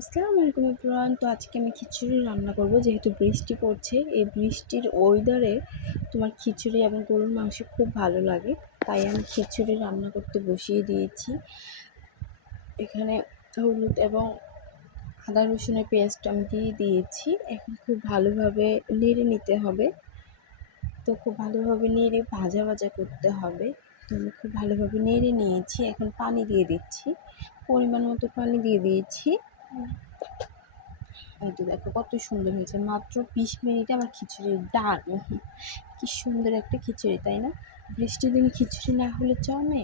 আসসালামু আলাইকুম এভরিওয়ান। তো আজকে আমি খিচুড়ি রান্না করব। যেহেতু বৃষ্টি পড়ছে, এই বৃষ্টির ওয়েদারে তোমার খিচুড়ি এবং গরুর মাংস খুব ভালো লাগে, তাই আমি খিচুড়ি রান্না করতে বসিয়ে দিয়েছি। এখানে হলুদ এবং আদা রসুনের পেস্ট আমি দিয়ে দিয়েছি। এখন খুব ভালোভাবে নেড়ে নিতে হবে। তো খুব ভালোভাবে নেড়ে ভাজা ভাজা করতে হবে। তো আমি খুব ভালোভাবে নেড়ে নিয়েছি। এখন পানি দিয়ে দিচ্ছি, পরিমাণ মতো পানি দিয়ে দিয়েছি। এই তো দেখো কত সুন্দর হয়েছে, মাত্র 20 মিনিটে আমার খিচুড়ির ডাল। কি সুন্দর একটা খিচুড়ি, তাই না? বৃষ্টির দিনে খিচুড়ি না হলে জমে।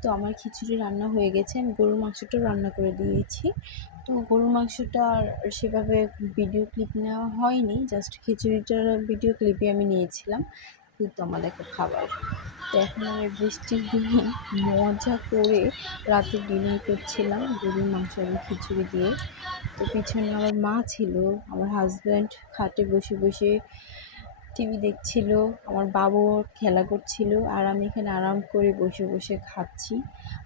তো আমার খিচুড়ি রান্না হয়ে গেছে, আমি গরুর মাংসটা রান্না করে দিয়েছি। তো গরুর মাংসটা আর সেভাবে ভিডিও ক্লিপ নেওয়া হয়নি, জাস্ট খিচুড়িটার ভিডিও ক্লিপই আমি নিয়েছিলাম। কিন্তু আমার দেখো খাবার। তো এখন আমি বৃষ্টির দিনে মজা করে রাতে ডিনার করছিলাম গরুর মাংস এবং খিচুড়ি দিয়ে। তো পিছনে আমার মা ছিল, আমার হাজব্যান্ড খাটে বসে বসে টিভি দেখছিল, আমার বাবু খেলা করছিল, আর আমি এখানে আরাম করে বসে বসে খাচ্ছি।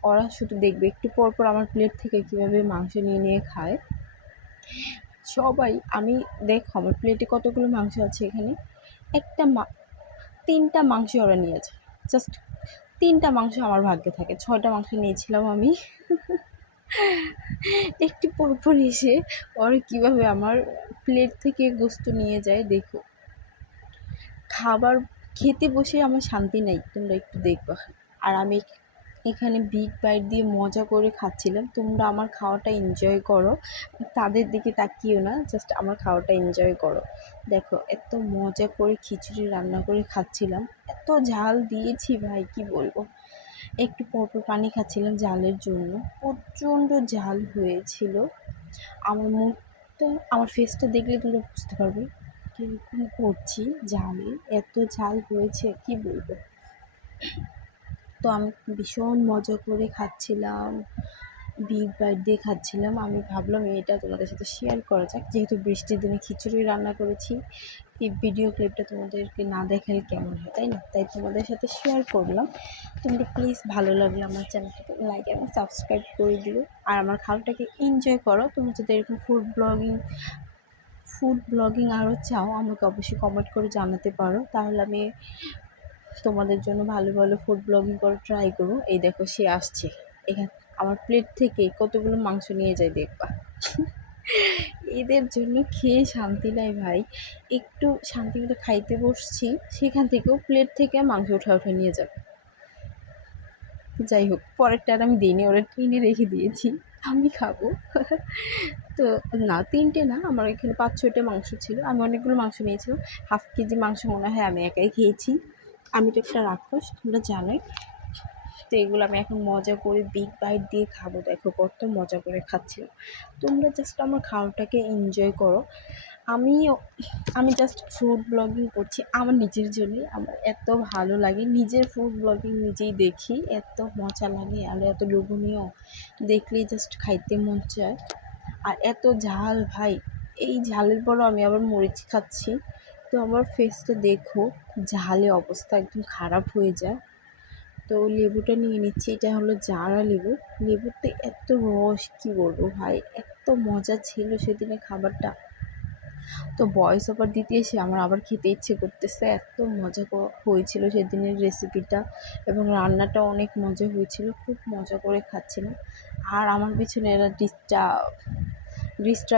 ওরা শুধু দেখবে একটু পর পর আমার প্লেট থেকে কীভাবে মাংস নিয়ে নিয়ে খায় সবাই। আমি দেখো আমার প্লেটে কতগুলো মাংস আছে, এখানে একটা 3টা মাংস ওরা নিয়েছে। জাস্ট 3টা মাংস আমার ভাগ্যে থাকে, 6টা মাংস নিয়েছিলাম আমি। একটু পরপর এসে ওরা কীভাবে আমার প্লেট থেকে গোস্ত নিয়ে যায় দেখো। খাবার খেতে বসে আমার শান্তি নেই, তোমরা একটু দেখবা। আর আমি এখানে বিগ বাইট দিয়ে মজা করে খাচ্ছিলাম। তোমরা আমার খাওয়াটা এনজয় করো, তাদের দিকে তাকিও না, জাস্ট আমার খাওয়াটা এনজয় করো। দেখো এত মজা করে খিচুড়ি রান্না করে খাচ্ছিলাম, এত ঝাল দিয়েছি ভাই কি বলবো। একটু পরপর পানি খাচ্ছিলাম ঝালের জন্য, প্রচণ্ড ঝাল হয়েছিল। আমার মুখটা, আমার ফেসটা দেখলে তোমরা বুঝতে পারবে কীরকম করছি ঝালে, এত ঝাল হয়েছে কি বলবো। তো আমি ভীষণ মজা করে খাচ্ছিলাম, বিগ বাইট দিয়ে খাচ্ছিলাম। আমি ভাবলাম এটা তোমাদের সাথে শেয়ার করা যাক, যেহেতু বৃষ্টির দিনে খিচুড়ি রান্না করেছি। এই ভিডিও ক্লিপটা তোমাদেরকে না দেখালে কেমন হয়, তাই না? তাই তোমাদের সাথে শেয়ার করলাম। তোমরা প্লিজ ভালো লাগলে আমার চ্যানেলটাকে লাইক এবং সাবস্ক্রাইব করে দিও, আর আমার খাওয়াটাকে এনজয় করো। তোমরা যদি এরকম ফুড ব্লগিং আরও চাও, আমাকে অবশ্যই কমেন্ট করে জানাতে পারো, তাহলে আমি তোমাদের জন্য ভালো ভালো ফুড ব্লগিং করে ট্রাই করবো। এই দেখো সে আসছে, এখানে আমার প্লেট থেকে কতগুলো মাংস নিয়ে যায় দেখবা। এদের জন্য খেয়ে শান্তি নাই ভাই। একটু শান্তি মতো খাইতে বসছি, সেখান থেকেও প্লেট থেকে মাংস উঠা নিয়ে যাবে। যাই হোক, পরেরটা আর আমি দিইনি, ওরা টেনে রেখে দিয়েছি, আমি খাবো। তো না, 3টে না, আমার এখানে 5-6টে মাংস ছিল। আমি অনেকগুলো মাংস নিয়েছিলাম, হাফ কেজি মাংস মনে হয় আমি একাই খেয়েছি। আমি তো একটা রাক্ষস, তোমরা জানোই। তো এগুলো আমি এখন মজা করে বিগ বাইট দিয়ে খাবো। দেখো কত মজা করে খাচ্ছিলাম। তোমরা জাস্ট আমার খাওয়াটাকে এনজয় করো। আমি জাস্ট ফুড ব্লগিং করছি আমার নিজের জন্যই। আমার এত ভালো লাগে, নিজের ফুড ব্লগিং নিজেই দেখি, এত মজা লাগে আর এত লোভনীয়, দেখলেই জাস্ট খাইতে মন চায়। আর এত ঝাল ভাই, এই ঝালের পরও আমি আবার মরিচ খাচ্ছি। তো আমার ফেসটা দেখো, ঝালে অবস্থা একদম খারাপ হয়ে যায়। তো লেবুটা নিয়ে নিচ্ছি, এটা হলো জারা লেবু। লেবুতে এত রস কি বলবো ভাই, এত মজা ছিল সেদিনের খাবারটা। তো ভয়েস ওভার দিতে এসে আমার আবার খেতে ইচ্ছে করতেছে, এত মজা হয়েছিল সেদিনের রেসিপিটা, এবং রান্নাটা অনেক মজা হয়েছিল, খুব মজা করে খাচ্ছিলাম। আর আমার পিছনে এরা ডিস্টার্ব